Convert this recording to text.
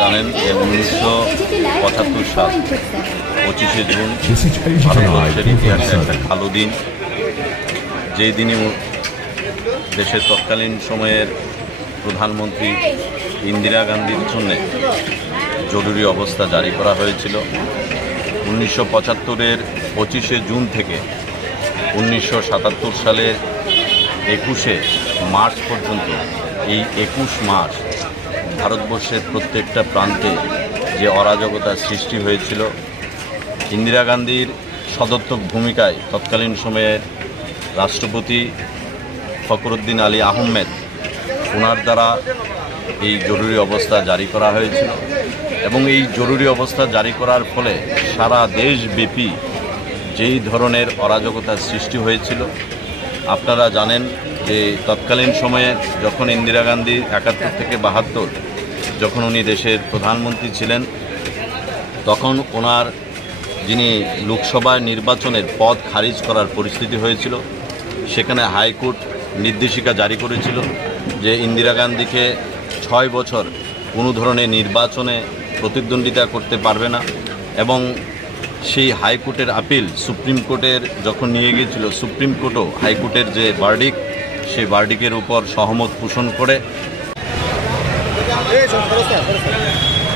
জানেন যে 1975 সাল 25শে জুন ভারতবর্ষের ইতিহাসে একটা কালো দিন, যেই দিনে দেশের তৎকালীন সময়ের প্রধানমন্ত্রী ইন্দিরা গান্ধীর জন্য জরুরি অবস্থা জারি করা হয়েছিল। 1975-এর 25শে জুন থেকে 1977 সালের 21শে মার্চ পর্যন্ত এই 21 মাস ভারতবর্ষের প্রত্যেকটা প্রান্তে যে অরাজকতার সৃষ্টি হয়েছিল, ইন্দিরা গান্ধীর সদর্থক ভূমিকায় তৎকালীন সময়ের রাষ্ট্রপতি ফখরুদ্দিন আলী আহমেদ ওনার দ্বারা এই জরুরি অবস্থা জারি করা হয়েছিল এবং এই জরুরি অবস্থা জারি করার ফলে সারা দেশব্যাপী যেই ধরনের অরাজকতার সৃষ্টি হয়েছিল, আপনারা জানেন যে তৎকালীন সময়ে যখন ইন্দিরা গান্ধী 71 থেকে 72 যখন উনি দেশের প্রধানমন্ত্রী ছিলেন, তখন ওনার যিনি লোকসভা নির্বাচনের পদ খারিজ করার পরিস্থিতি হয়েছিল। সেখানে হাইকোর্ট নির্দেশিকা জারি করেছিল যে ইন্দিরা গান্ধীকে 6 বছর কোনো ধরনের নির্বাচনে প্রতিদ্বন্দ্বিতা করতে পারবে না এবং সেই হাইকোর্টের আপিল সুপ্রিম কোর্টের যখন নিয়ে গিয়েছিল, সুপ্রিম কোর্টও হাইকোর্টের যে ভার্ডিক্ট সেই ভার্ডিক্টের উপর সহমত পোষণ করে